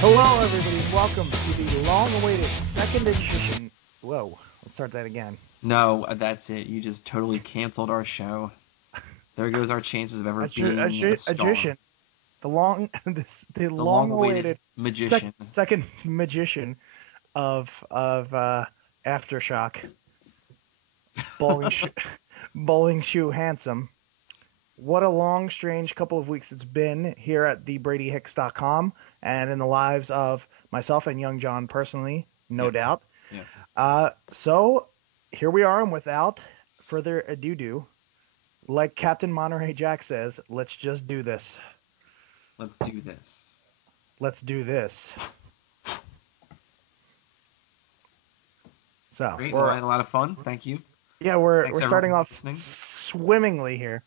Hello, everybody, and welcome to the long-awaited second edition. Whoa, let's start that again. No, that's it. You just totally canceled our show. There goes our chances of ever being a star. Edition, the long, the The long-awaited long-awaited magician. second magician of Aftershock, bowling bowling shoe handsome. What a long, strange couple of weeks it's been here at thebradyhicks.com and in the lives of myself and young John personally, no doubt. Yeah. So here we are, and without further ado, like Captain Monterey Jack says, let's just do this. Let's do this. Let's do this. So Great. Well, I had a lot of fun. Thank you. Yeah, we're Thanks, starting everyone, off listening. swimmingly here.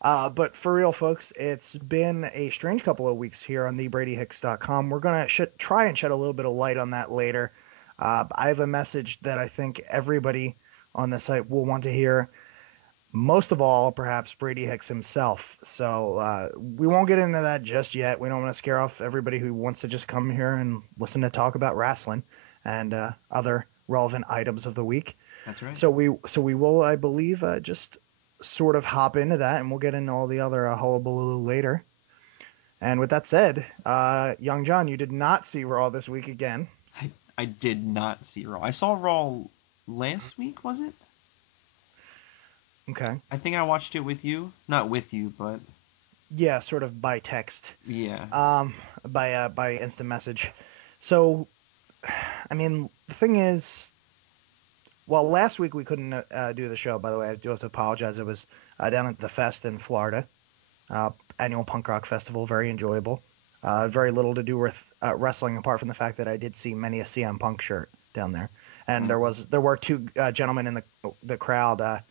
But for real, folks, it's been a strange couple of weeks here on thebradyhicks.com. We're going to try and shed a little bit of light on that later. I have a message that I think everybody on the site will want to hear. Most of all, perhaps Brady Hicks himself. So we won't get into that just yet. We don't want to scare off everybody who wants to just come here and listen to talk about wrestling and other relevant items of the week. That's right. So we will, I believe, just sort of hop into that, and we'll get into all the other hullabaloo later. And with that said, young John, you did not see Raw this week again. I did not see Raw. I saw Raw last week, was it? Okay. I think I watched it with you. Not with you, but... Yeah, sort of by text. Yeah. By instant message. So, I mean, the thing is, well, last week we couldn't do the show, by the way. I do have to apologize. It was down at the Fest in Florida, annual punk rock festival, very enjoyable. Very little to do with wrestling, apart from the fact that I did see many a CM Punk shirt down there. And there were two gentlemen in the crowd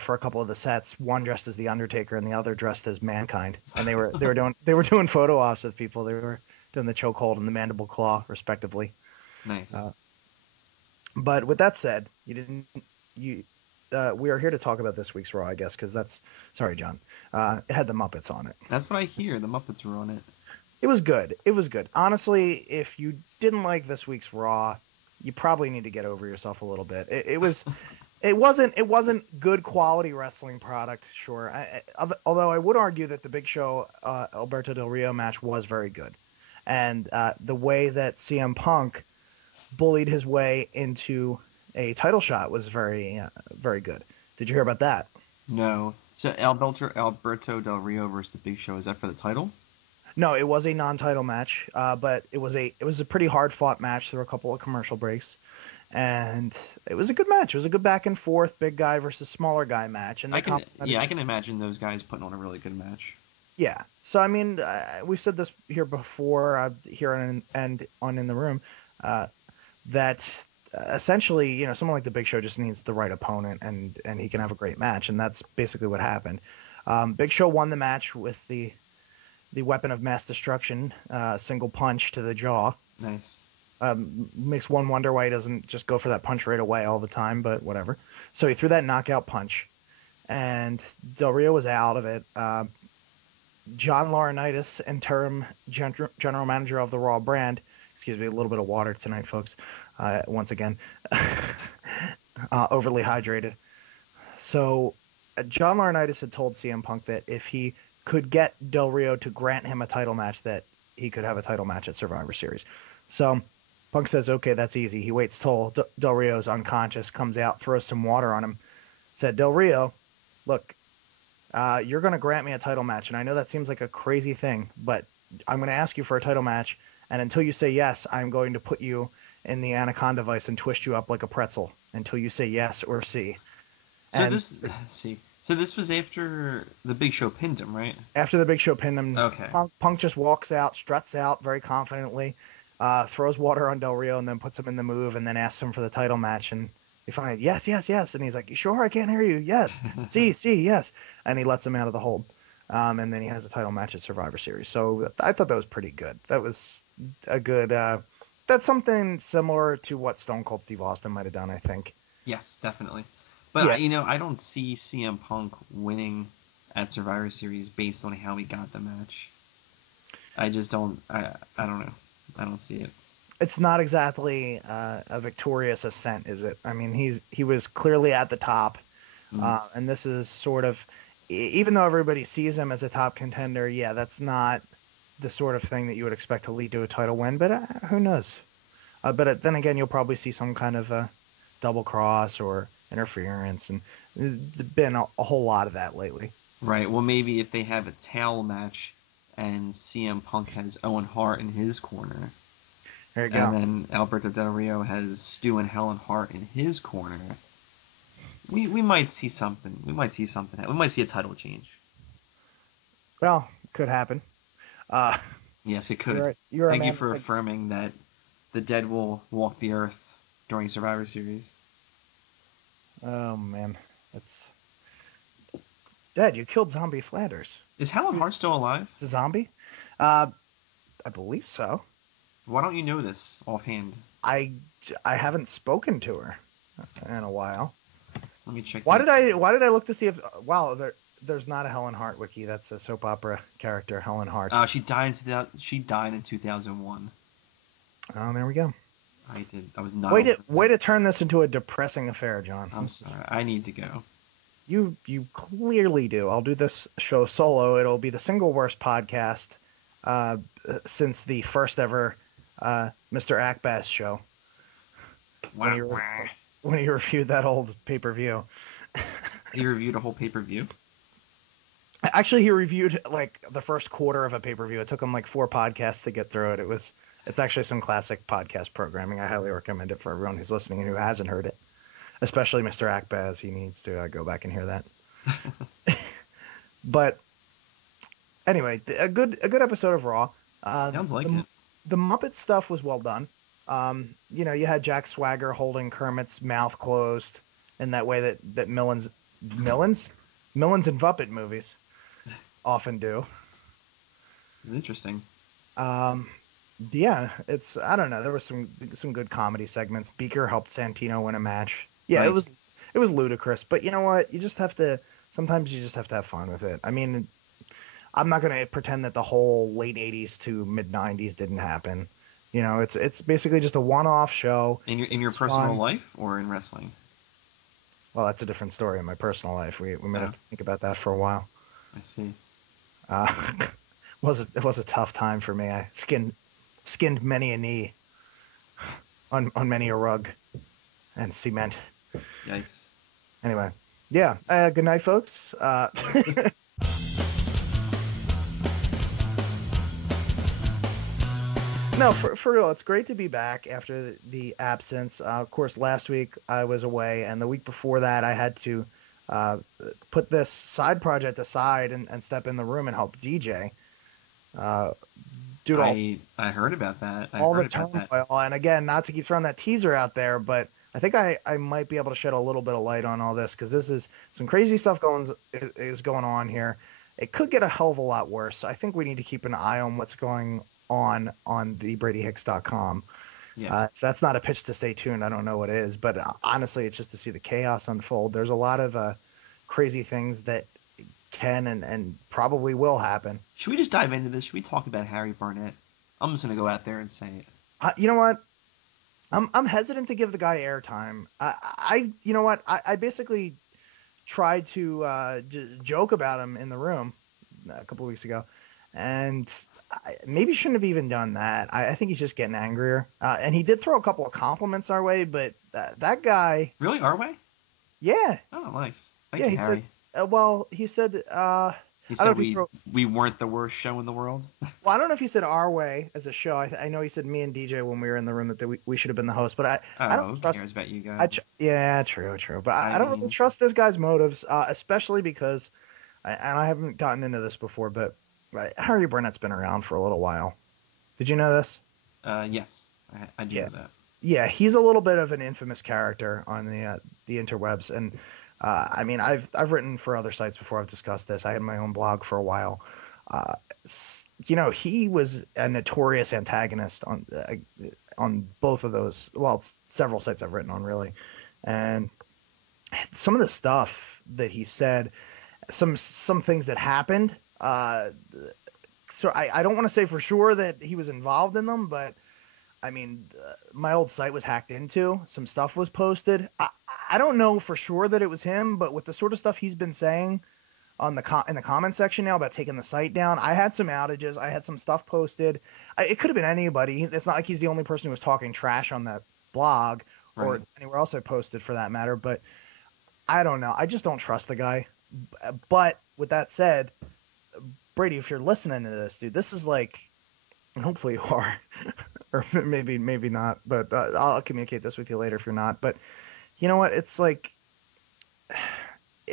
for a couple of the sets. One dressed as the Undertaker, and the other dressed as Mankind. And they were doing photo ops with people. They were doing the chokehold and the mandible claw, respectively. Nice. But with that said, we are here to talk about this week's Raw, I guess, because sorry, John. It had the Muppets on it. That's what I hear. The Muppets were on it. It was good. It was good. Honestly, if you didn't like this week's Raw, you probably need to get over yourself a little bit. It wasn't good quality wrestling product, sure. Although I would argue that the Big Show Alberto Del Rio match was very good, and the way that CM Punk bullied his way into a title shot was very very good. Did you hear about that? No. So Alberto Del Rio versus the Big Show, is that for the title? No, it was a non-title match, but it was a pretty hard-fought match. There were a couple of commercial breaks, and it was a good match. It was a good back and forth, big guy versus smaller guy match. And I can imagine those guys putting on a really good match. Yeah. So I mean, we've said this here before, here and on In the Room, that essentially, someone like the Big Show just needs the right opponent, and he can have a great match, and that's basically what happened. Big Show won the match with the weapon of mass destruction, single punch to the jaw. Nice. Makes one wonder why he doesn't just go for that punch right away all the time, but whatever. So he threw that knockout punch, and Del Rio was out of it. John Laurinaitis, interim general manager of the Raw brand, excuse me, a little bit of water tonight, folks, once again, overly hydrated. So John Laurinaitis had told CM Punk that if he could get Del Rio to grant him a title match, that he could have a title match at Survivor Series. So Punk says, okay, that's easy. He waits till Del Rio's unconscious, comes out, throws some water on him, said, Del Rio, look, you're going to grant me a title match, and I know that seems like a crazy thing, but I'm going to ask you for a title match, and until you say yes, I'm going to put you in the Anaconda Vice and twist you up like a pretzel until you say yes or see. So this was after the Big Show pinned him, right? After the Big Show pinned him, okay. Punk just walks out, struts out very confidently, throws water on Del Rio, and then puts him in the move, and then asks him for the title match. And they find, yes, and he's like, you sure? I can't hear you. Yes, see, yes. And he lets him out of the hold, and then he has a title match at Survivor Series. So I thought that was pretty good. That was a good. That's something similar to what Stone Cold Steve Austin might have done, I think. Yes, definitely. But, yeah. I don't see CM Punk winning at Survivor Series based on how he got the match. I just don't. I don't know. I don't see it. It's not exactly a victorious ascent, is it? I mean, he was clearly at the top, and this is sort of, even though everybody sees him as a top contender, yeah, that's not the sort of thing that you would expect to lead to a title win. But who knows? But then again, you'll probably see some kind of double cross or interference, and there's been a whole lot of that lately. Right. Well, maybe if they have a towel match and CM Punk has Owen Hart in his corner. There you go. And then Alberto Del Rio has Stu and Helen Hart in his corner. We might see something. We might see something. We might see a title change. Well, could happen. Yes, it could. Thank you for affirming that the dead will walk the earth during Survivor Series. Oh man, that's Dad. You killed Zombie Flanders. Is Helen Hart still alive? It's a zombie. I believe so. Why don't you know this offhand? I haven't spoken to her in a while. Let me check. Why did I look to see if there's not a Helen Hart wiki. That's a soap opera character, Helen Hart. She died in 2001. Oh, there we go. I was not. Way to turn this into a depressing affair, John. I'm sorry. I need to go. You clearly do. I'll do this show solo. It'll be the single worst podcast since the first ever Mr. Akbaz show. When he reviewed that old pay-per-view. He reviewed a whole pay-per-view? Actually, he reviewed like the first quarter of a pay-per-view. It took him like 4 podcasts to get through it. It's actually some classic podcast programming. I highly recommend it for everyone who's listening and who hasn't heard it. Especially Mr. Akbaz. He needs to go back and hear that. But anyway, a good episode of Raw. Sounds like it. The Muppet stuff was well done. You had Jack Swagger holding Kermit's mouth closed in that way that Millins and Muppet movies often do. It's interesting. Yeah, I don't know. There was some good comedy segments. Beaker helped Santino win a match. Yeah, right. It was ludicrous, but you know what? Sometimes you just have to have fun with it. I mean, I'm not going to pretend that the whole late 80s to mid 90s didn't happen. You know, it's basically just a one-off show. In your personal life or in wrestling? Well, that's a different story in my personal life. We might have to think about that for a while. I see. It was a tough time for me. I skinned many a knee on many a rug and cement. Yikes. Anyway, yeah. Good night, folks. No, for real, it's great to be back after the absence. Of course, last week I was away, and the week before that I had to put this side project aside and step in the room and help DJ. I heard about that. All the turmoil, and again, not to keep throwing that teaser out there, but I think I might be able to shed a little bit of light on all this, because this is some crazy stuff going on here. It could get a hell of a lot worse. I think we need to keep an eye on what's going on thebradyhicks.com. Yeah. If that's not a pitch to stay tuned, I don't know what is. But honestly, it's just to see the chaos unfold. There's a lot of crazy things that can and probably will happen. Should we just dive into this? Should we talk about Harry Barnett? I'm just going to go out there and say it. You know what? I'm hesitant to give the guy airtime. You know what? I basically tried to joke about him in the room a couple of weeks ago, and I maybe shouldn't have even done that. I think he's just getting angrier. And he did throw a couple of compliments our way, but that guy... Really? Our way? Yeah. Oh, nice. Thank you, Harry. He said... He said we weren't the worst show in the world? Well, I don't know if he said our way as a show. I know he said me and DJ when we were in the room that we should have been the host, but I don't trust... Who cares about you guys? Yeah, true. But I don't really trust this guy's motives, especially because... And I haven't gotten into this before, but... Harry Barnett's been around for a little while. Did you know this? Yes, I do know that. Yeah, he's a little bit of an infamous character on the interwebs, and I mean, I've written for other sites before. I've discussed this. I had my own blog for a while. He was a notorious antagonist on both of those. Well, several sites I've written on, really, and some of the stuff that he said, some things that happened. So I don't want to say for sure that he was involved in them, but I mean, my old site was hacked into. Some stuff was posted. I don't know for sure that it was him, but with the sort of stuff he's been saying on in the comment section now about taking the site down, I had some outages. I had some stuff posted. It could have been anybody. It's not like he's the only person who was talking trash on that blog or Right. anywhere else I posted for that matter. But I don't know. I just don't trust the guy. But with that said, Brady, if you're listening to this, dude, this is like, and hopefully you are, or maybe not. But I'll communicate this with you later if you're not. But you know what? It's like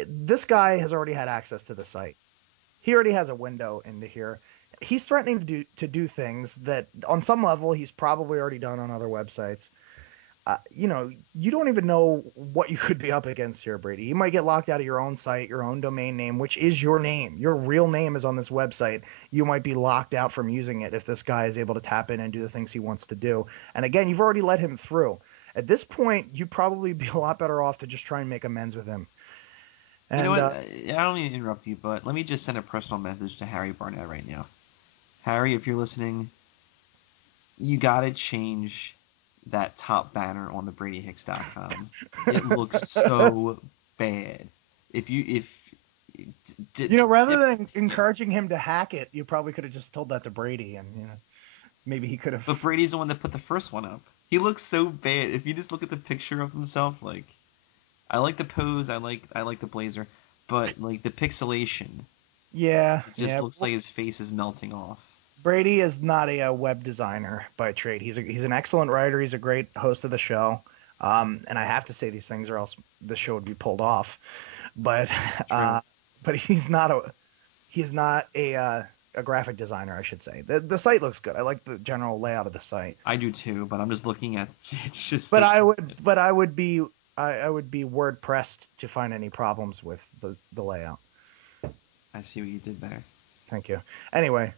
this guy has already had access to the site. He already has a window into here. He's threatening to do things that on some level he's probably already done on other websites. You don't even know what you could be up against here, Brady. You might get locked out of your own site, your own domain name, which is your name. Your real name is on this website. You might be locked out from using it if this guy is able to tap in and do the things he wants to do. And again, you've already let him through. At this point, you'd probably be a lot better off to just try and make amends with him. You know And what? I don't mean to interrupt you, but let me just send a personal message to Harry Barnett right now. Harry, if you're listening, you gotta change that top banner on the BradyHicks.com. It looks so bad. If rather than encouraging him to hack it, you probably could have just told that to Brady, and maybe he could have. But Brady's the one that put the first one up. He looks so bad. If you just look at the picture of himself, like, I like the pose, I like the blazer, but like the pixelation, Yeah, it just looks like his face is melting off. Brady is not a web designer by trade. He's an excellent writer. He's a great host of the show. And I have to say these things, or else the show would be pulled off. But he's not a graphic designer, I should say. The site looks good. I like the general layout of the site. I do too, but I'm just looking at it's just. But I would be word pressed to find any problems with the layout. I see what you did there. Thank you. Anyway.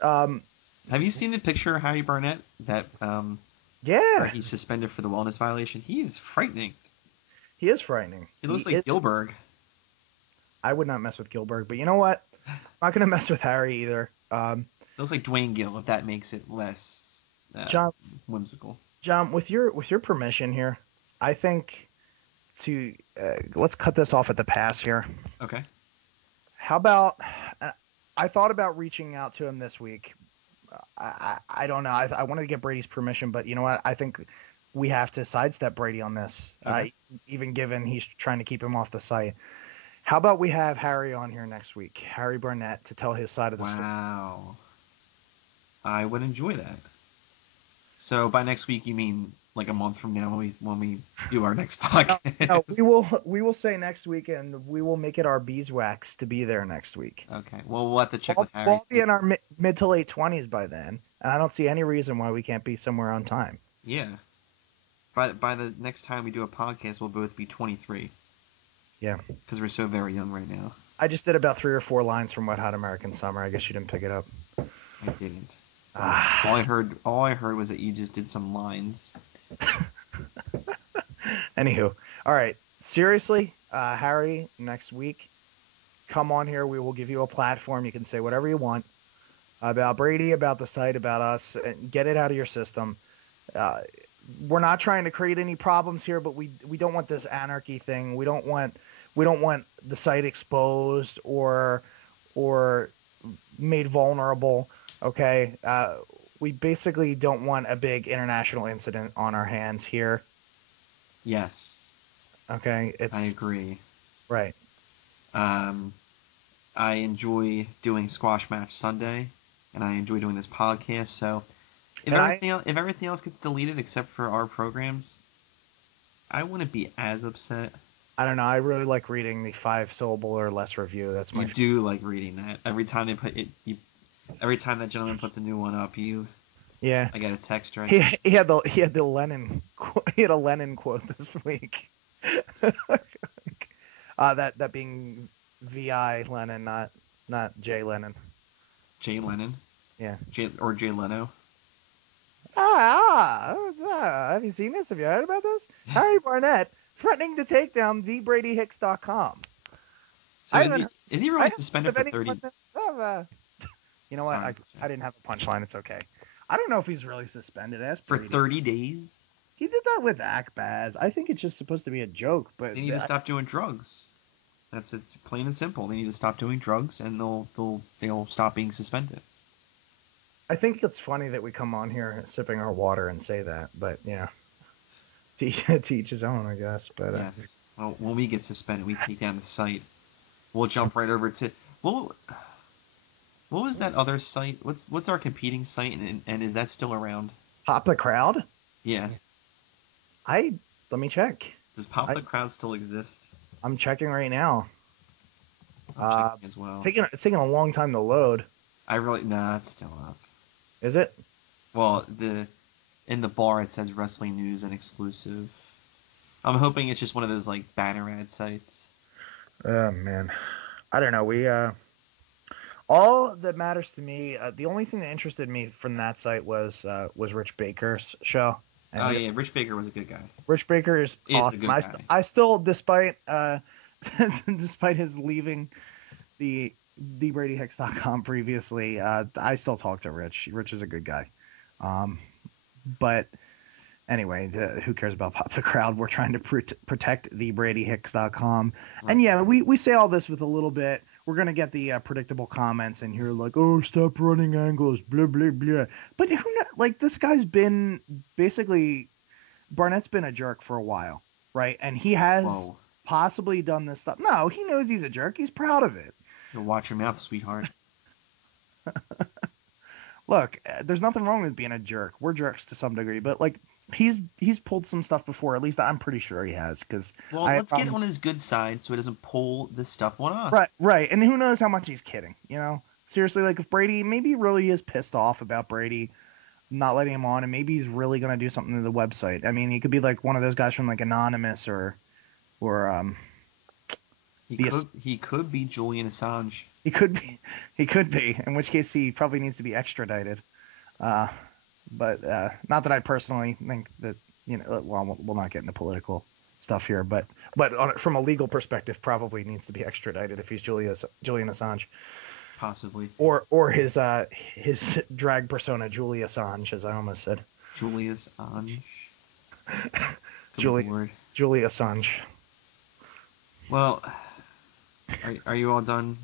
Have you seen the picture of Harry Barnett that yeah, he's suspended for the wellness violation? He is frightening. He is frightening. He looks like Gilbert. I would not mess with Gilbert, but you know what? I'm not gonna mess with Harry either. It looks like Dwayne Gill, if that makes it less whimsical. John, with your permission here, I think let's cut this off at the pass here. Okay. How about? I thought about reaching out to him this week. I don't know. I wanted to get Brady's permission, but you know what? I think we have to sidestep Brady on this, Okay. even given he's trying to keep him off the site. How about we have Harry on here next week, Harry Barnett, to tell his side of the story? Wow. I would enjoy that. So by next week, you mean like a month from now when we do our next podcast? No, we will say next week, and we will make it our beeswax to be there next week. Okay. Well, we'll have to check with Harry. We'll be in our mid to late 20s by then, and I don't see any reason why we can't be somewhere on time. Yeah. By the next time we do a podcast, we'll both be 23. Yeah. Because we're so very young right now. I just did about 3 or 4 lines from Wet Hot American Summer. I guess you didn't pick it up. I didn't. All I heard was that you just did some lines. Anywho, all right. Seriously, Harry, next week, come on here. We will give you a platform. You can say whatever you want about Brady, about the site, about us, and get it out of your system. We're not trying to create any problems here, but we don't want this anarchy thing. We don't want the site exposed or made vulnerable. Okay, we basically don't want a big international incident on our hands here. Yes. Okay, I agree. Right. I enjoy doing Squash Match Sunday, and I enjoy doing this podcast. So if everything else gets deleted except for our programs, I wouldn't be as upset. I don't know. I really like reading the 5-syllable or less review. That's my. You do like reading that. Every time they put it, every time that gentleman puts a new one up, Yeah. I got a text right. He had the Lenin. He had a Lenin quote this week. That being V.I. Lenin, not Jay Lenin. Jay Lennon. Yeah. Jay Leno. Have you seen this? Have you heard about this? Harry Barnett threatening to take down thebradyhicks.com. So is he really suspended for 30? You know what? I didn't have a punchline. It's okay. I don't know if he's really suspended. Ask For Brady. 30 days? He did that with Akbaz. I think it's just supposed to be a joke, but They need to stop doing drugs. That's it, plain and simple. They need to stop doing drugs, and they'll stop being suspended. I think it's funny that we come on here sipping our water and say that, but yeah, to each his own, I guess. But Yes. Well, when we get suspended, we take down the site. We'll jump right over to what was that other site? What's our competing site, and is that still around? Pop the Crowd. Yeah. Let me check. Does Pop the Crowd still exist? I'm checking right now. I'm checking as well. It's taking a long time to load. Nah, it's still up. Is it? Well, in the bar it says wrestling news and exclusive. I'm hoping it's just one of those like banner ad sites. Oh man, I don't know. All that matters to me, the only thing that interested me from that site was Rich Baker's show. And yeah, Rich Baker was a good guy. Rich Baker is awesome. A good guy. I still, despite despite his leaving the TheBradyHicks.com previously, I still talk to Rich. Rich is a good guy. But anyway, who cares about Pop the Crowd? We're trying to protect TheBradyHicks.com. Right. And yeah, we say all this with a little bit. We're going to get the predictable comments in here like, oh, stop running angles, blah, blah, blah. But like, this guy's been basically, Barnett's been a jerk for a while, right? And he has possibly done this stuff. No, he knows he's a jerk. He's proud of it. Watch your mouth, sweetheart. Look, there's nothing wrong with being a jerk. We're jerks to some degree, but like, he's pulled some stuff before. At least I'm pretty sure he has. Let's get on his good side so he doesn't pull this stuff on us. Right. And who knows how much he's kidding? You know, seriously, like if Brady maybe really is pissed off about Brady not letting him on, and maybe he's really gonna do something to the website. I mean, he could be like one of those guys from like Anonymous or he could be Julian Assange. He could be. In which case, he probably needs to be extradited. But not that I personally think that, well, we'll not get into political stuff here, but from a legal perspective, probably needs to be extradited if he's Julian Assange. Possibly. Or his drag persona, Julia Assange, as I almost said. Julius Assange. Julia Assange. Well, are you all done?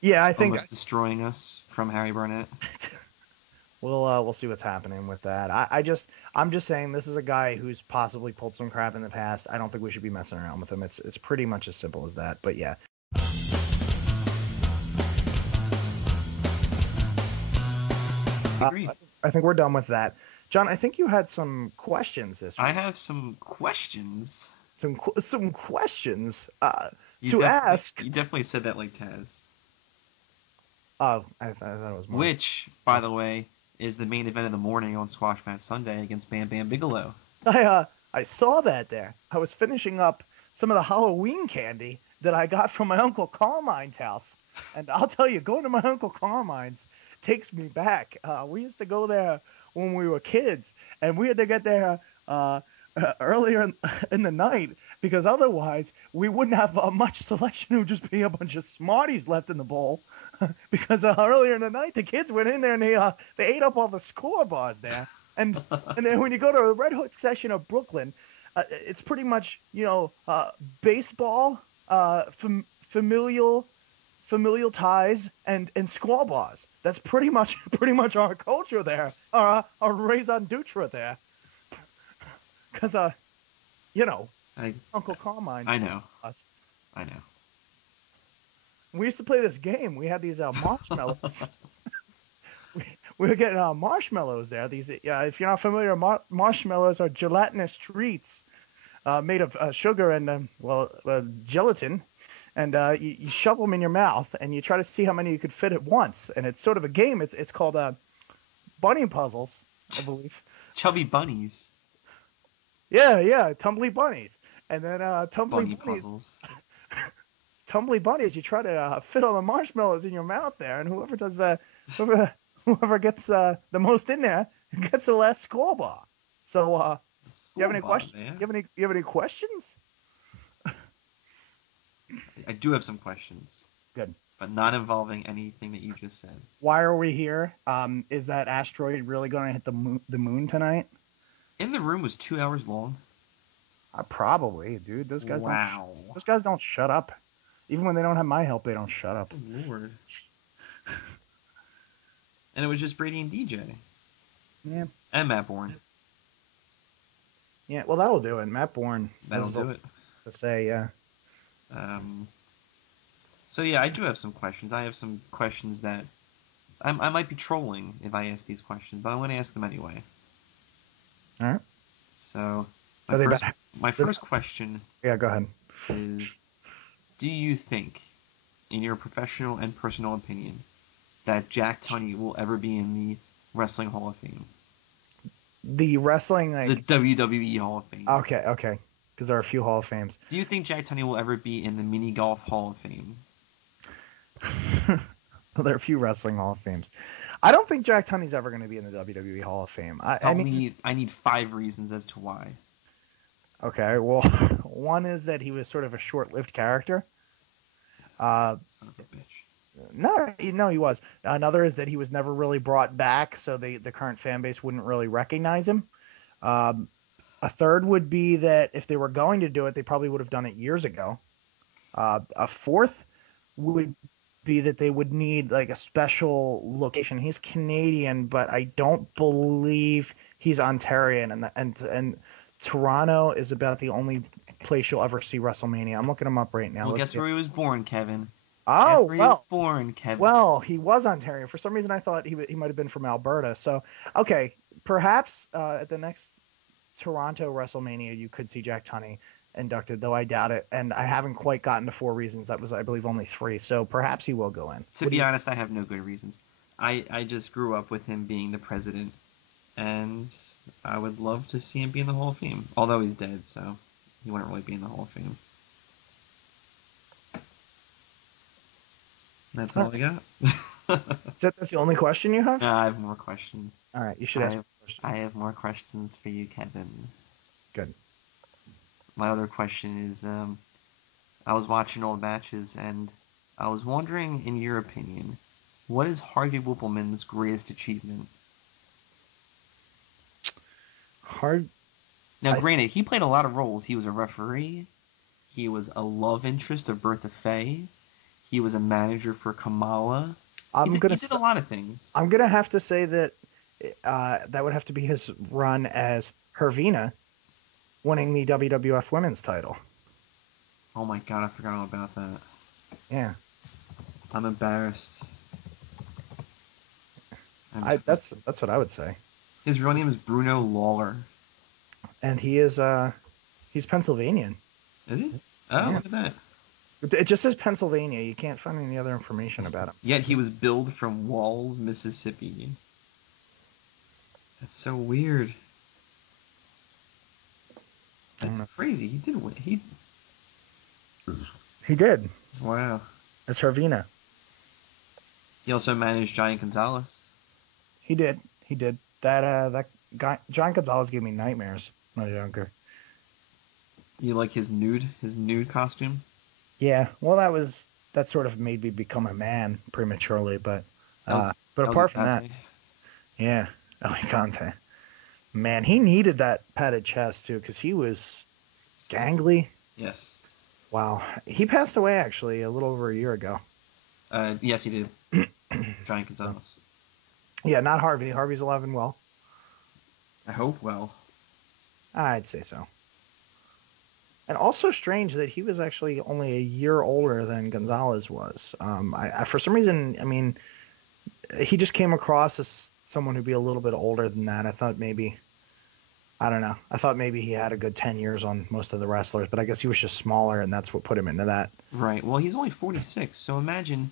Yeah, I think almost destroying us from Harry Barnett. We'll see what's happening with that. I'm just saying this is a guy who's possibly pulled some crap in the past. I don't think we should be messing around with him. It's pretty much as simple as that. But yeah. Agreed. I think we're done with that. John, I think you had some questions this week. I have some questions. Some questions ask. You definitely said that like Taz. Oh, I thought it was more. Which, by the way, is the main event of the morning on Squash Match Sunday against Bam Bam Bigelow. I saw that there. I was finishing up some of the Halloween candy that I got from my Uncle Carmine's house. And I'll tell you, going to my Uncle Carmine's takes me back. We used to go there when we were kids, and we had to get there earlier in the night, because otherwise we wouldn't have much selection. It would just be a bunch of Smarties left in the bowl. Because earlier in the night, the kids went in there and they ate up all the scorebars there. And then when you go to a Red Hook session of Brooklyn, it's pretty much, baseball, familial ties, and scorebars. That's pretty much our culture there. Our raison d'etre there. Because Uncle Carmine. I know. We used to play this game. We had these marshmallows. we were getting marshmallows there. These, if you're not familiar, marshmallows are gelatinous treats made of sugar and gelatin, and you shove them in your mouth and you try to see how many you could fit at once. And it's sort of a game. It's called bunny puzzles, I believe. Chubby bunnies. Yeah, tumbly bunnies, and then tumbly bunnies. Puzzles. Tumbly bunnies, you try to fit all the marshmallows in your mouth there, and whoever gets the most in there gets the last scorebar. So, you have any questions? You have any questions? I do have some questions. Good. but not involving anything that you just said. Why are we here? Is that asteroid really going to hit the moon tonight? In the Room was 2 hours long. Probably, dude. Those guys Wow. Those guys don't shut up. Even when they don't have my help, they don't shut up. Oh, Lord. And it was just Brady and DJ. Yeah. And Matt Bourne. Yeah, well, that'll do it. Matt Bourne. That'll do it. To say, yeah. So yeah, I do have some questions. I have some questions that I might be trolling if I ask these questions, but I'm going to ask them anyway. All right. So my first question. Yeah, go ahead. Is, do you think, in your professional and personal opinion, that Jack Tunney will ever be in the Wrestling Hall of Fame? The wrestling, like... The WWE Hall of Fame. Okay. Because there are a few Hall of Fames. Do you think Jack Tunney will ever be in the Mini Golf Hall of Fame? Well, there are a few Wrestling Hall of Fames. I don't think Jack Tunney's ever going to be in the WWE Hall of Fame. I need 5 reasons as to why. Okay, well, one is that he was sort of a short-lived character. Son of a bitch. No, he was. Another is that he was never really brought back, so the current fan base wouldn't really recognize him. A third would be that if they were going to do it, they probably would have done it years ago. A fourth would be that they would need like a special location. He's Canadian, but I don't believe he's Ontarian, and Toronto is about the only place you'll ever see WrestleMania. I'm looking him up right now. Well, guess where he was born, Kevin. Oh, He was born, Kevin. Well, he was Ontarian. For some reason, I thought he might have been from Alberta. So, okay, perhaps at the next Toronto WrestleMania, you could see Jack Tunney inducted, though I doubt it. And I haven't quite gotten to 4 reasons. That was, I believe, only 3. So perhaps he will go in. To be honest, I have no good reasons. I just grew up with him being the president, and I would love to see him be in the Hall of Fame. Although he's dead, so he wouldn't really be in the Hall of Fame. That's all I got. That's the only question you have? No, I have more questions. All right, you should ask. I have more questions for you, Kevin. Good. My other question is, I was watching old matches, and I was wondering, in your opinion, what is Harvey Whippleman's greatest achievement? Now, granted, he played a lot of roles. He was a referee. He was a love interest of Bertha Faye. He was a manager for Kamala. He did a lot of things. I'm going to have to say that that would have to be his run as Hervina, winning the WWF Women's title. Oh my god, I forgot all about that. Yeah. I'm embarrassed. That's what I would say. His real name is Bruno Lawler. And he's Pennsylvanian. Is he? Oh, yeah. Look at that. It just says Pennsylvania. You can't find any other information about him. Yet he was billed from Walls, Mississippi. That's so weird. That's crazy. He did win. He did. Wow. As Hervina. He also managed Giant Gonzalez. He did. That guy, Giant Gonzalez, gave me nightmares when I was younger. You like his nude costume? Yeah. Well, that sort of made me become a man prematurely, but apart from that, yeah, Alicante. Man, he needed that padded chest too, because he was gangly. Yes. Wow. He passed away actually a little over a year ago. Yes, he did. Giant Gonzalez. Yeah, not Harvey. Harvey's alive and well. I hope well. I'd say so. And also strange that he was actually only a year older than Gonzalez was. I for some reason, I mean, he just came across as someone who'd be a little bit older than that. I thought maybe he had a good 10 years on most of the wrestlers, but I guess he was just smaller, and that's what put him into that. Right. Well, he's only 46, so imagine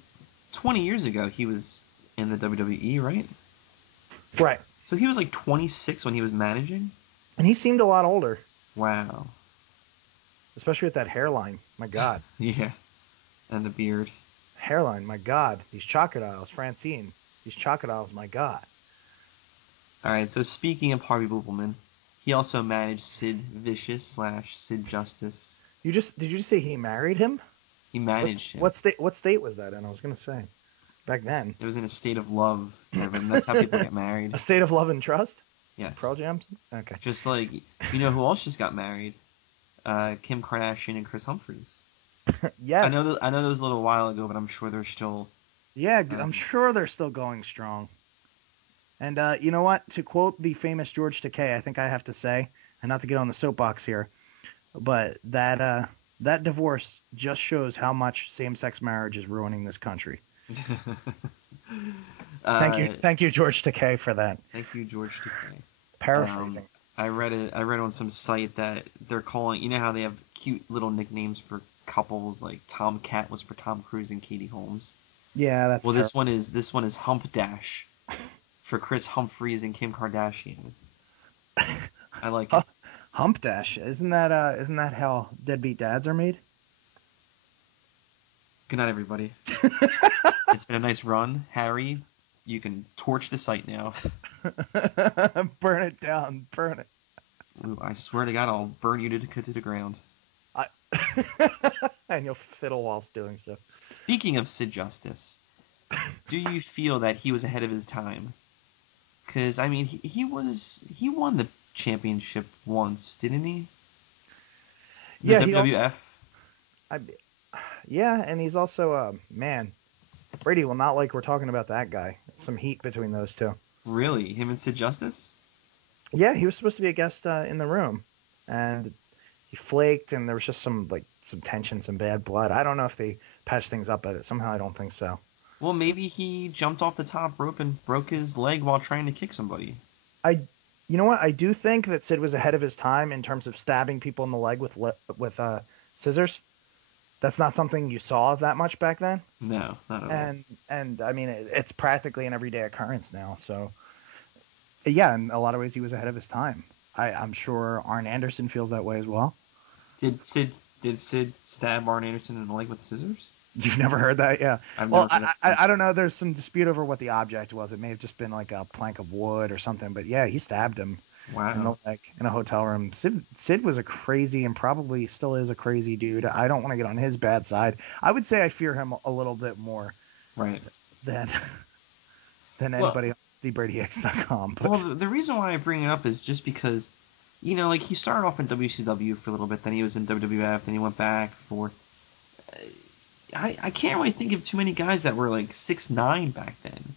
20 years ago he was in the WWE, right? Right. So he was like 26 when he was managing? And he seemed a lot older. Wow. Especially with that hairline. My God. Yeah. And the beard. Hairline, my God. These crocodiles, Francine. These crocodiles, my God. Alright, so speaking of Harvey Whippleman, he also managed Sid Vicious / Sid Justice. Did you just say he married him? He managed him. What state was that in? I was gonna say back then. It was in a state of love, Kevin. That's how people get married. A state of love and trust. Yeah. Pearl Jam. Okay. Just like, you know who else just got married? Kim Kardashian and Chris Humphries. Yes. I know that was a little while ago, but I'm sure they're still. Yeah, I'm sure they're still going strong. And you know what? To quote the famous George Takei, I think I have to say, and not to get on the soapbox here, but that divorce just shows how much same-sex marriage is ruining this country. Thank you, George Takei, for that. Thank you, George Takei. Paraphrasing. I read on some site that they're calling. You know how they have cute little nicknames for couples, like Tom Cat was for Tom Cruise and Katie Holmes. Yeah, that's. Well, this one is Hump Dash for Chris Humphries and Kim Kardashian. I like it. Hump Dash. Isn't that how deadbeat dads are made? Good night, everybody. It's been a nice run, Harry. You can torch the site now. Burn it down. Burn it. Ooh, I swear to God, I'll burn you to the ground. And you'll fiddle whilst doing so. Speaking of Sid Justice, do you feel that he was ahead of his time? Because I mean, he won the championship once, didn't he? The WWF. Yeah, and he's also man. Brady will not like we're talking about that guy. Some heat between those two. Really, him and Sid Justice? Yeah, he was supposed to be a guest in the room, and he flaked, and there was just some tension, some bad blood. I don't know if they patched things up, but somehow I don't think so. Well, maybe he jumped off the top rope and broke his leg while trying to kick somebody. You know what? I do think that Sid was ahead of his time in terms of stabbing people in the leg with scissors. That's not something you saw that much back then. No, not at all. And I mean, it's practically an everyday occurrence now. So, yeah, in a lot of ways, he was ahead of his time. I'm sure Arn Anderson feels that way as well. Did Sid stab Arn Anderson in the leg with scissors? You've never heard that? Yeah. I don't know. There's some dispute over what the object was. It may have just been like a plank of wood or something. But yeah, he stabbed him. Wow. In the leg in a hotel room. Sid was a crazy and probably still is a crazy dude. I don't want to get on his bad side. I would say I fear him a little bit more. Right. Than anybody on TheBradyX.com. Well, the reason why I bring it up is just because, you know, like he started off in WCW for a little bit, then he was in WWF, then he went back for. I can't really think of too many guys that were like 6'9" back then,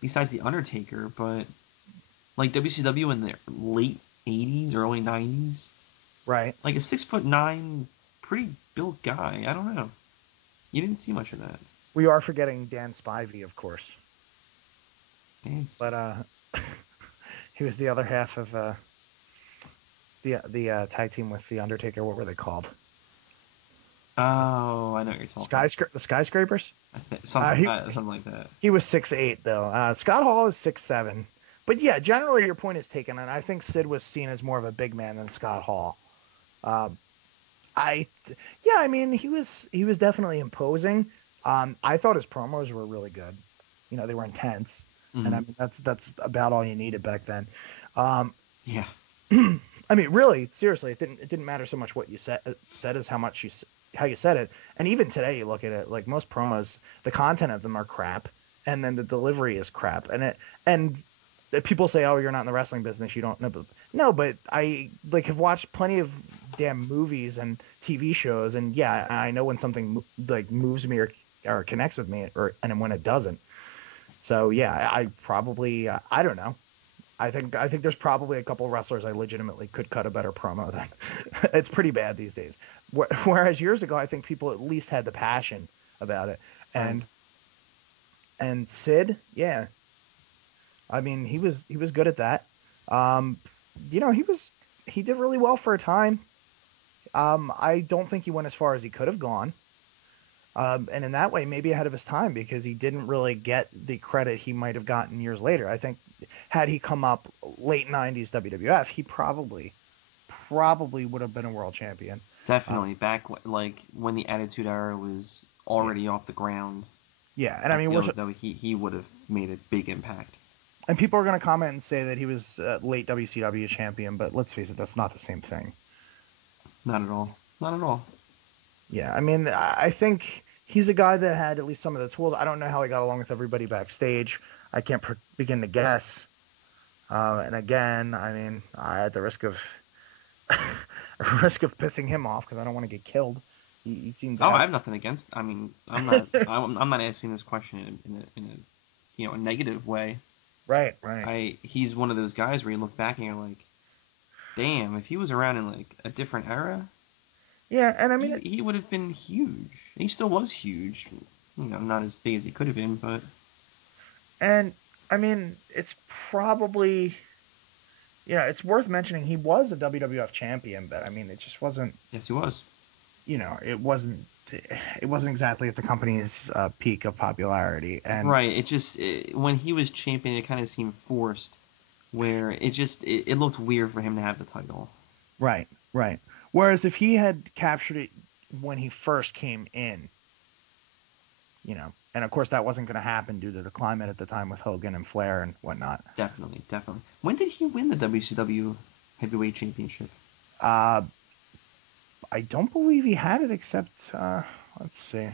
besides the Undertaker. But like WCW in the late '80s, early '90s, right? Like a 6'9", pretty built guy. I don't know. You didn't see much of that. We are forgetting Dan Spivey, of course. Thanks. But he was the other half of the tag team with the Undertaker. What were they called? Oh, I know what you're talking The Skyscrapers? Something like that. He was 6'8", though. Scott Hall is 6'7". But yeah, generally your point is taken, and I think Sid was seen as more of a big man than Scott Hall. I mean, he was definitely imposing. I thought his promos were really good. You know, they were intense, and I mean that's about all you needed back then. Yeah. I mean, really, seriously, it didn't matter so much what you said as how you said it. And even today, you look at it, like most promos, the content of them are crap, and then the delivery is crap. And people say, "Oh, you're not in the wrestling business, you don't know." No, but I have watched plenty of damn movies and TV shows, and yeah, I know when something like moves me or connects with me, and when it doesn't. So yeah, I probably I don't know. I think there's probably a couple of wrestlers I legitimately could cut a better promo than. It's pretty bad these days. Whereas years ago, I think people at least had the passion about it. And Sid, yeah. I mean, he was good at that. You know, he did really well for a time. I don't think he went as far as he could have gone. And in that way, maybe ahead of his time, because he didn't really get the credit he might have gotten years later. I think had he come up late 90s WWF, he probably would have been a world champion. Definitely. Back when the Attitude Era was already off the ground. Yeah, and I mean, though he would have made a big impact. And people are going to comment and say that he was late WCW champion, but let's face it, that's not the same thing. Not at all. Not at all. Yeah, I mean, I think he's a guy that had at least some of the tools. I don't know how he got along with everybody backstage. I can't begin to guess. And again, I mean, at the risk of risk of pissing him off because I don't want to get killed. He seemed to Oh, I have. have nothing against. I mean, I'm not asking this question in a negative way. Right, right. He's one of those guys where you look back and you're like, damn, if he was around in like a different era, Yeah, and I mean, he would have been huge. He still was huge. Not as big as he could have been, but and I mean, it's probably, it's worth mentioning he was a WWF champion, but I mean, it just wasn't, yes, he was. it wasn't exactly at the company's peak of popularity. And Right. When he was champion, it kind of seemed forced, where it looked weird for him to have the title. right, right. Whereas if he had captured it when he first came in, and of course that wasn't going to happen due to the climate at the time with Hogan and Flair and whatnot. Definitely, definitely. When did he win the WCW Heavyweight Championship? Uh, I don't believe he had it except, let's see.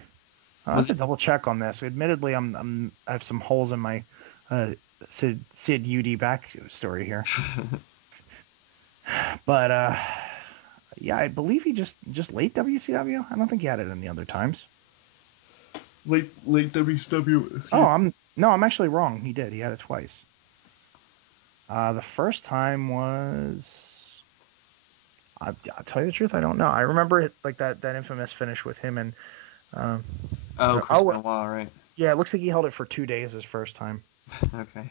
I have to double check on this. Admittedly, I have some holes in my Sid UD backstory here. But yeah, I believe he just late WCW. I don't think he had it any other times. Late WCW. Oh, I'm actually wrong. He did. He had it twice. The first time was. I'll tell you the truth, I don't know. I remember it, like that infamous finish with him and. Chris Benoit, right? Yeah, it looks like he held it for 2 days his first time. Okay.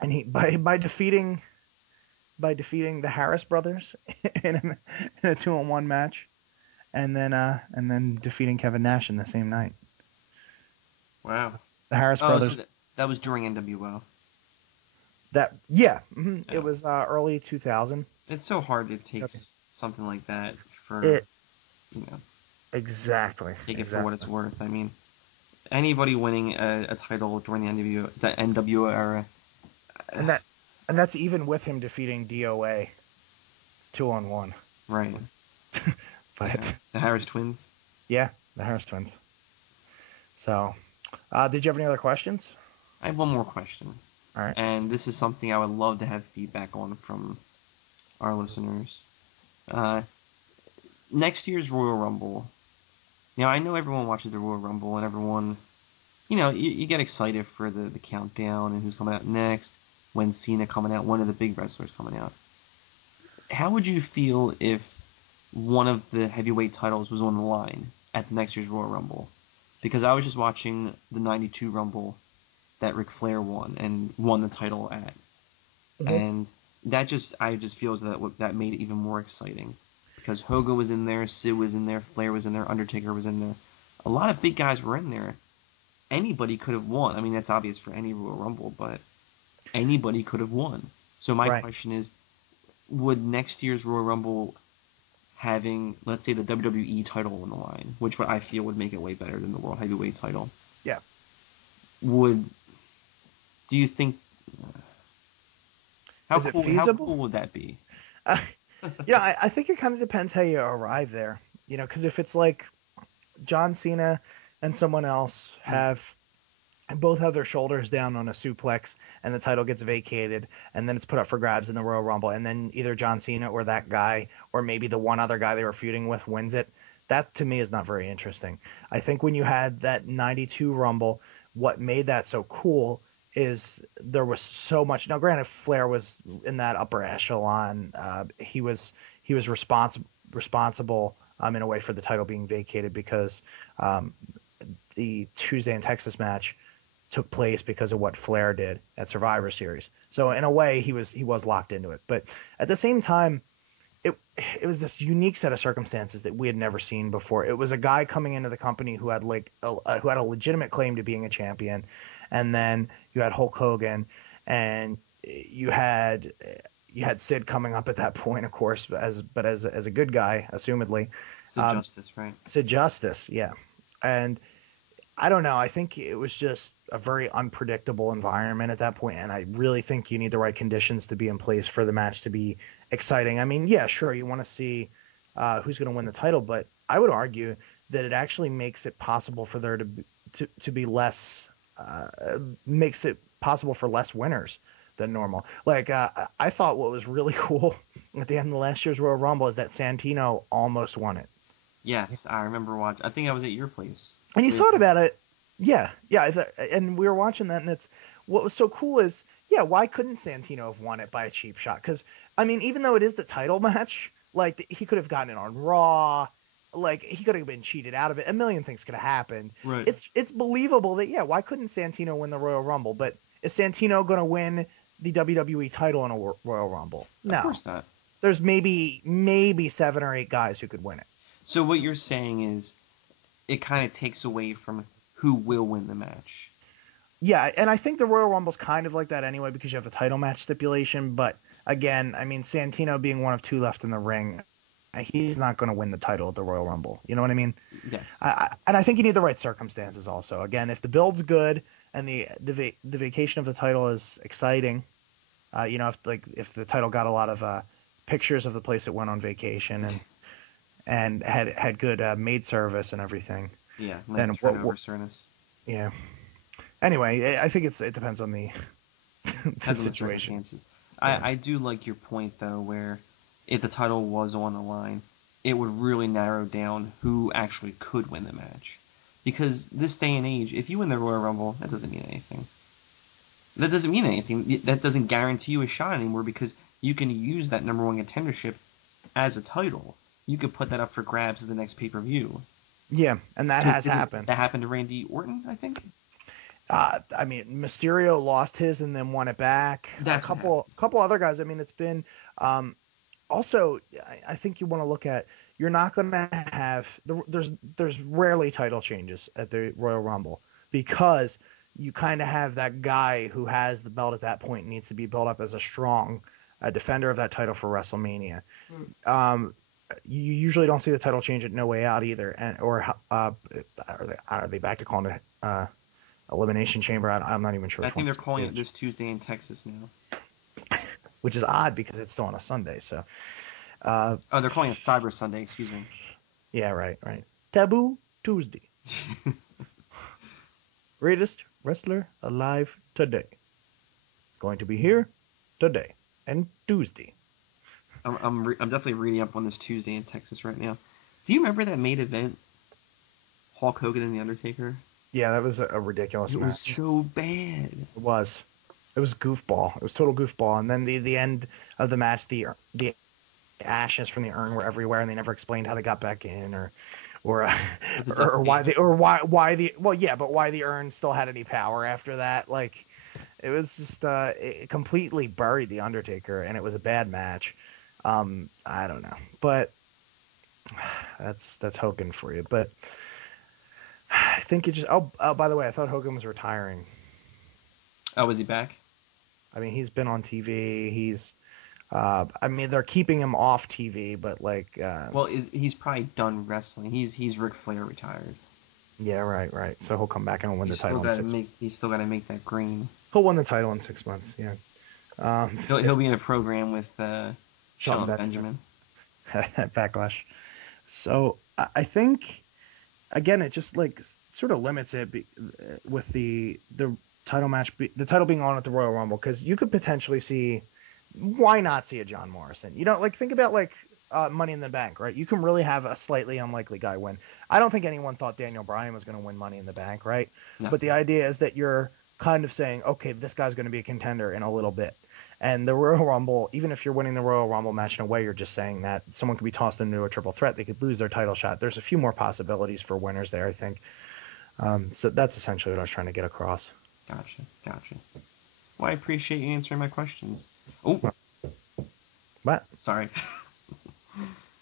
And he by defeating the Harris brothers in a 2-on-1 match, and then defeating Kevin Nash in the same night. Wow. The Harris brothers. So that was during NWO. It was early 2000. It's so hard to take something like that for Exactly. take it for what it's worth. I mean, anybody winning a title during the NWO era, and that's even with him defeating DOA 2-on-1. Right. But the Harris twins. Yeah, the Harris twins. So, did you have any other questions? I have one more question. All right. And this is something I would love to have feedback on from our listeners. Next year's Royal Rumble. I know everyone watches the Royal Rumble and everyone, you get excited for the countdown and who's coming out next, when Cena coming out, one of the big wrestlers coming out. How would you feel if one of the heavyweight titles was on the line at the next year's Royal Rumble? Because I was just watching the 92 Rumble that Ric Flair won and won the title at. Mm-hmm. And I just feel that made it even more exciting. Because Hogan was in there, Sid was in there, Flair was in there, Undertaker was in there. A lot of big guys were in there. Anybody could have won. I mean, that's obvious for any Royal Rumble, but anybody could have won. So my question is, would next year's Royal Rumble having, let's say, the WWE title on the line, which I feel would make it way better than the World Heavyweight title? Yeah. Do you think... How cool would that be? I think it kind of depends how you arrive there. Because if it's like John Cena and someone else both have their shoulders down on a suplex and the title gets vacated and then it's put up for grabs in the Royal Rumble and then either John Cena or that guy or maybe the one other guy they were feuding with wins it, that to me is not very interesting. I think when you had that 92 Rumble, what made that so cool is there was so much. Now, granted, Flair was in that upper echelon. He was responsible in a way for the title being vacated because the Tuesday in Texas match took place because of what Flair did at Survivor Series. So in a way, he was locked into it. But at the same time, it was this unique set of circumstances that we had never seen before. It was a guy coming into the company who had who had a legitimate claim to being a champion. And then you had Hulk Hogan, and you had Sid coming up at that point, of course, as a good guy, assumedly. Sid Justice, right? Sid Justice, yeah. And I don't know. I think it was just a very unpredictable environment at that point, and I really think you need the right conditions to be in place for the match to be exciting. I mean, yeah, sure, you want to see who's going to win the title, but I would argue that it actually makes it possible for there to be less, makes it possible for less winners than normal. Like, I thought what was really cool at the end of last year's Royal Rumble is that Santino almost won it. Yes, I remember watching. I think I was at your place. And you thought about it, yeah, and we were watching that, and it's what was so cool is, yeah, why couldn't Santino have won it by a cheap shot? Because I mean, even though it is the title match, like he could have gotten it on Raw, like he could have been cheated out of it. A million things could have happened. Right. It's believable that, yeah, why couldn't Santino win the Royal Rumble? But is Santino going to win the WWE title in a Royal Rumble? No. Of course not. There's maybe 7 or 8 guys who could win it. So what you're saying is it kind of takes away from who will win the match. Yeah, and I think the Royal Rumble's kind of like that anyway because you have a title match stipulation. But again, I mean, Santino being one of 2 left in the ring, he's not going to win the title at the Royal Rumble. You know what I mean? Yes. And I think you need the right circumstances also. Again, if the build's good and the vacation of the title is exciting, you know, if the title got a lot of pictures of the place it went on vacation and had good maid service and everything. Yeah, then turnover service. Yeah. Anyway, I think it depends on the situation. Yeah. I do like your point though, where if the title was on the line, it would really narrow down who actually could win the match. Because this day and age, if you win the Royal Rumble, that doesn't mean anything. That doesn't mean anything. That doesn't guarantee you a shot anymore because you can use that number 1 contendership as a title. You could put that up for grabs at the next pay-per-view. Yeah, and that has happened. That happened to Randy Orton, I think. I mean, Mysterio lost his and then won it back. A couple other guys. I mean, it's been. Also, I think you want to look at. You're not going to have. There's rarely title changes at the Royal Rumble because you kind of have that guy who has the belt at that point and needs to be built up as a strong defender of that title for WrestleMania. You usually don't see the title change at No Way Out either, are they back to calling it Elimination Chamber? I'm not even sure. I think they're calling it this Tuesday in Texas now, which is odd because it's still on a Sunday. So, they're calling it Cyber Sunday. Excuse me. Yeah, right. Taboo Tuesday. Greatest wrestler alive today. Going to be here today and Tuesday. I'm definitely reading up on this Tuesday in Texas right now. Do you remember that main event? Hulk Hogan and The Undertaker? Yeah, that was a ridiculous match. It was so bad. It was goofball. It was total goofball. And then the end of the match, the ashes from the urn were everywhere, and they never explained how they got back in, or why the urn still had any power after that. Like, it was just it completely buried the Undertaker, and it was a bad match. I don't know, but that's Hogan for you. But I think it just. Oh, by the way, I thought Hogan was retiring. Oh, is he back? I mean, he's been on TV. He's. I mean, they're keeping him off TV, but like. Well, he's probably done wrestling. He's Ric Flair retired. Yeah, right. So he'll come back and win the title in 6 months. He's still got to make that green. He'll win the title in 6 months. Yeah. He'll be in a program with Shelton Benjamin. Backlash. So I think, again, it just like sort of limits it with the title match, the title being on at the Royal Rumble, because you could potentially see, why not see a John Morrison? You know, like think about like Money in the Bank, right? You can really have a slightly unlikely guy win. I don't think anyone thought Daniel Bryan was going to win Money in the Bank, right? No. But the idea is that you're kind of saying, okay, this guy's going to be a contender in a little bit. And the Royal Rumble, even if you're winning the Royal Rumble match in a way, you're just saying that someone could be tossed into a triple threat. They could lose their title shot. There's a few more possibilities for winners there, I think. So that's essentially what I was trying to get across. Gotcha. Well, I appreciate you answering my questions. Oh. What? Sorry.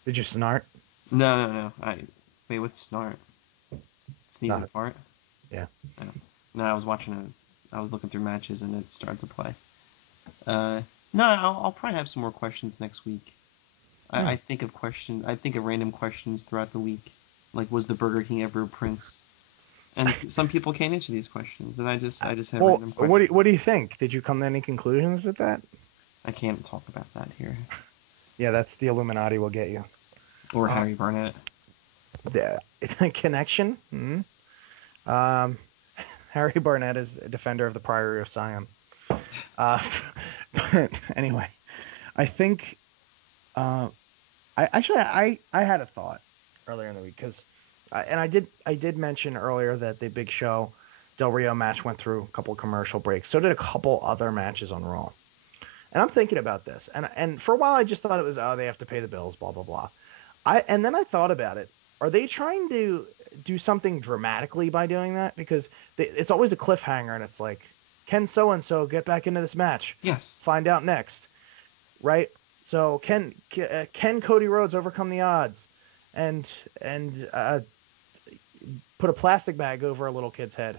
Did you snart? No. Wait, what's snart? Sneezing fart? Yeah. No, I was looking through matches and it started to play. No, I'll probably have some more questions next week. I think of random questions throughout the week. Like, was the Burger King ever a Prince? And some people can't answer these questions, and I just have random questions. What do you think? Did you come to any conclusions with that? I can't talk about that here. Yeah, that's the Illuminati will get you. Or Harry Barnett. The connection. Um, Harry Barnett is a defender of the Priory of Siam. But anyway, I think I had a thought earlier in the week because I did mention earlier that the Big Show Del Rio match went through a couple commercial breaks. So did a couple other matches on Raw. And I'm thinking about this, and for a while I just thought it was, oh, they have to pay the bills, blah blah blah. And then I thought about it. Are they trying to do something dramatically by doing that? Because it's always a cliffhanger, and it's like, can so and so get back into this match? Yes. Find out next, right? So can Cody Rhodes overcome the odds, and put a plastic bag over a little kid's head?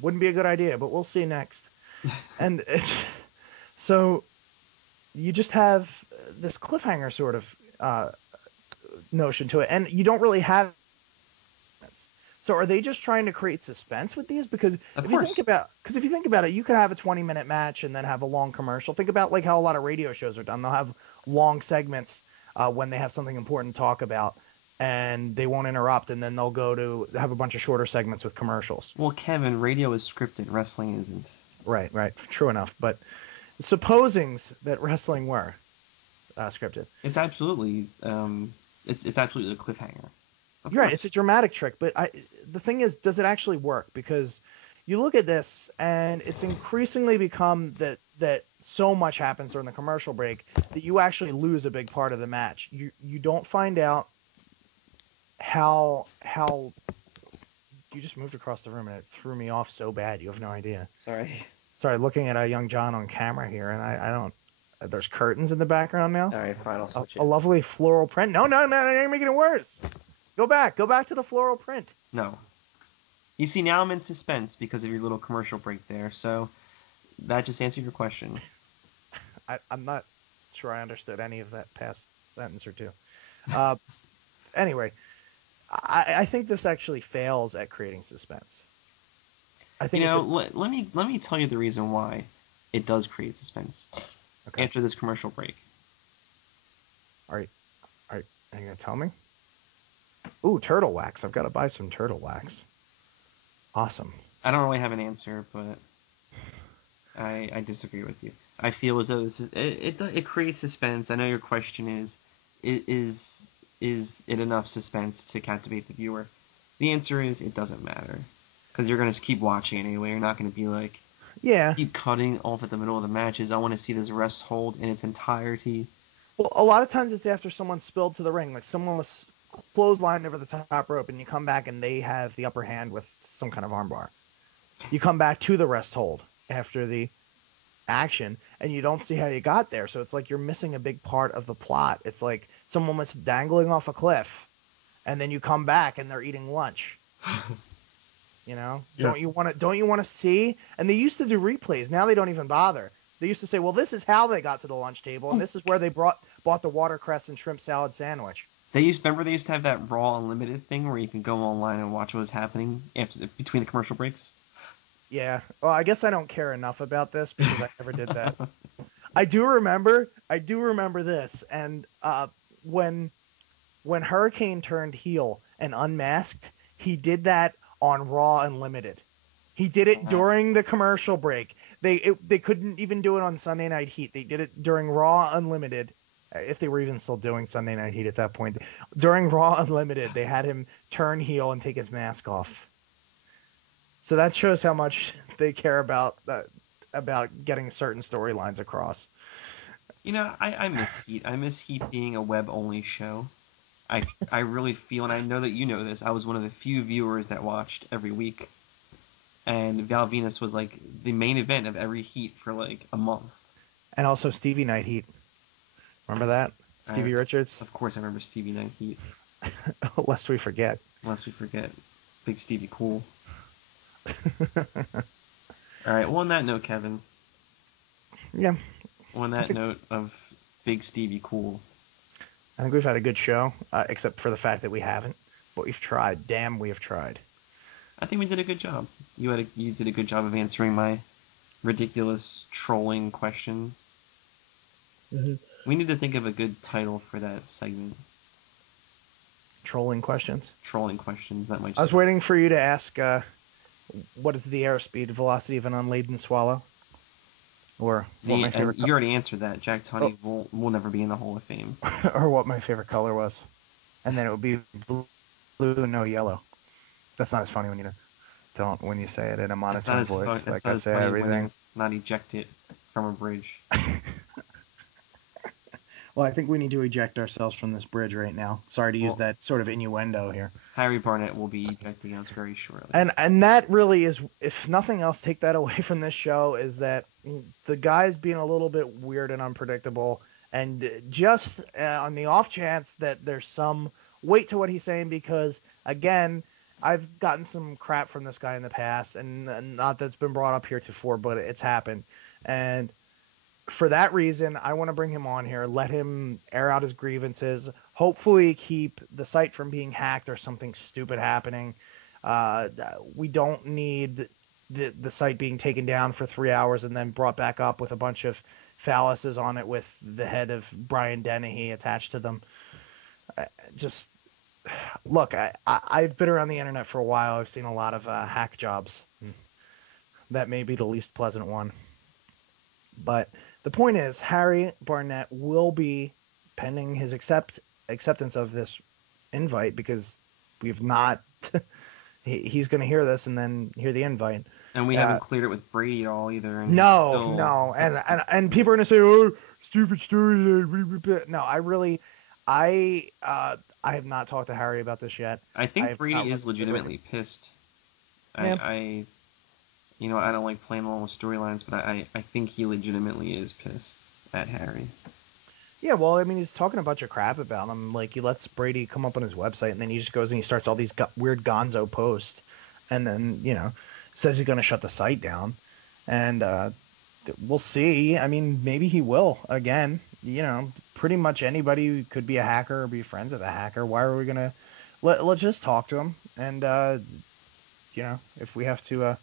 Wouldn't be a good idea, but we'll see next. And so you just have this cliffhanger sort of notion to it, and you don't really have. So are they just trying to create suspense with these? Because if you think about it, you could have a 20-minute match and then have a long commercial. Think about like how a lot of radio shows are done. They'll have long segments when they have something important to talk about, and they won't interrupt, and then they'll go to have a bunch of shorter segments with commercials. Well, Kevin, radio is scripted. Wrestling isn't. Right. True enough. But supposing that wrestling were scripted. It's absolutely it's absolutely a cliffhanger. You're right. It's a dramatic trick, but the thing is, does it actually work? Because you look at this, and it's increasingly become that so much happens during the commercial break that you actually lose a big part of the match. You don't find out how you just moved across the room, and it threw me off so bad. You have no idea. Sorry, looking at young John on camera here, and I don't. There's curtains in the background now. All right, fine. I'll switch it. A lovely floral print. No, you're making it worse. Go back to the floral print. No. You see, now I'm in suspense because of your little commercial break there, so that just answered your question. I'm not sure I understood any of that past sentence or two. Anyway, I think this actually fails at creating suspense. I think let me tell you the reason why it does create suspense. Okay. After this commercial break. Are you gonna tell me? Ooh, turtle wax. I've got to buy some turtle wax. Awesome. I don't really have an answer, but I disagree with you. I feel as though it creates suspense. I know your question is it enough suspense to captivate the viewer? The answer is it doesn't matter, because you're going to keep watching anyway. You're not going to be like, keep cutting off at the middle of the matches. I want to see this rest hold in its entirety. Well, a lot of times it's after someone spilled to the ring, like someone was clotheslined over the top rope, and you come back and they have the upper hand with some kind of armbar. You come back to the rest hold after the action, and you don't see how you got there. So it's like you're missing a big part of the plot. It's like someone was dangling off a cliff, and then you come back and they're eating lunch. Yeah. Don't you want to see? And they used to do replays. Now they don't even bother. They used to say, well, this is how they got to the lunch table, and this is where they bought the watercress and shrimp salad sandwich. Remember they used to have that Raw Unlimited thing where you can go online and watch what was happening between the commercial breaks? Yeah. Well, I guess I don't care enough about this because I never did that. I do remember this, and when Hurricane turned heel and unmasked, he did that on Raw Unlimited. He did it during the commercial break. They couldn't even do it on Sunday Night Heat. They did it during Raw Unlimited. If they were even still doing Sunday Night Heat at that point. During Raw Unlimited, they had him turn heel and take his mask off. So that shows how much they care about getting certain storylines across. I miss Heat. I miss Heat being a web-only show. I really feel, and I know that you know this, I was one of the few viewers that watched every week. And Val Venus was like the main event of every Heat for like a month. And also Stevie Night Heat. Remember that? Stevie Richards? Of course I remember Stevie Night Heat. Lest we forget. Big Stevie Cool. Alright, well, on that note, Kevin. Yeah. On that note of Big Stevie Cool. I think we've had a good show, except for the fact that we haven't. But we've tried. Damn, we have tried. I think we did a good job. You did a good job of answering my ridiculous trolling question. Mm-hmm. We need to think of a good title for that segment. trolling questions. Trolling questions that might. I was waiting for you to ask, what is the airspeed velocity of an unladen swallow? Or what my favorite. You already answered that. Jack Tunney will never be in the Hall of Fame. Or what my favorite color was, and then it would be blue, no yellow. That's not as funny when you say it in a monotone voice. Like I say everything. Not ejected from a bridge. Well, I think we need to eject ourselves from this bridge right now. Sorry to use that sort of innuendo here. Harry Barnett will be ejecting us very shortly. And that really is, if nothing else, take that away from this show, is that the guy's being a little bit weird and unpredictable. And just on the off chance that there's some weight to what he's saying, because, again, I've gotten some crap from this guy in the past, and not that's been brought up heretofore, but it's happened. And for that reason, I want to bring him on here, let him air out his grievances, hopefully keep the site from being hacked or something stupid happening. We don't need the site being taken down for 3 hours and then brought back up with a bunch of phalluses on it with the head of Brian Dennehy attached to them. Just look, I've been around the internet for a while. I've seen a lot of hack jobs. That may be the least pleasant one. But the point is, Harry Barnett will be, pending his acceptance of this invite, because we've not. He's going to hear this and then hear the invite. And we haven't cleared it with Brady at all either. And no. And people are going to say, "Oh, stupid story." No, I have not talked to Harry about this yet. I think Brady is legitimately pissed. Yeah. I don't like playing along with storylines, but I think he legitimately is pissed at Harry. Yeah, well, I mean, he's talking a bunch of crap about him. Like, he lets Brady come up on his website, and then he just goes and he starts all these weird gonzo posts, and then, says he's going to shut the site down. And we'll see. I mean, maybe he will. Again, pretty much anybody could be a hacker or be friends with a hacker. Why are we going to... Let's just talk to him. And, if we have to...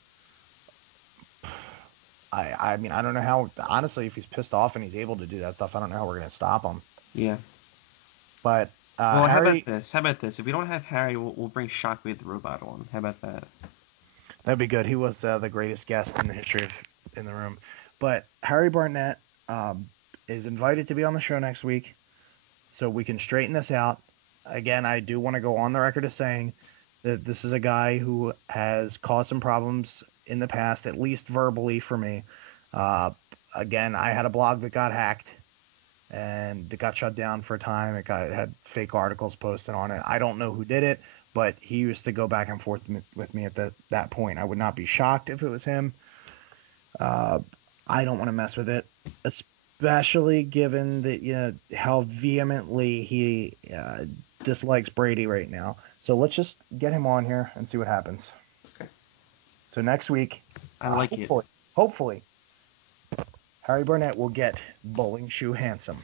I mean, I don't know how, honestly, if he's pissed off and he's able to do that stuff, I don't know how we're going to stop him. Yeah. But, well, Harry... How about this? If we don't have Harry, we'll bring Shockwave the Robot on. How about that? That'd be good. He was the greatest guest in the history of In the Room. But Harry Barnett is invited to be on the show next week, so we can straighten this out. Again, I do want to go on the record as saying that this is a guy who has caused some problems in the past, at least verbally for me. Again, I had a blog that got hacked and it got shut down for a time. It had fake articles posted on it. I don't know who did it, but he used to go back and forth with me at that point. I would not be shocked if it was him. I don't want to mess with it, especially given that how vehemently he dislikes Brady right now. So let's just get him on here and see what happens. Okay. So next week, hopefully, Harry Barnett will get Bowling Shoe Handsome.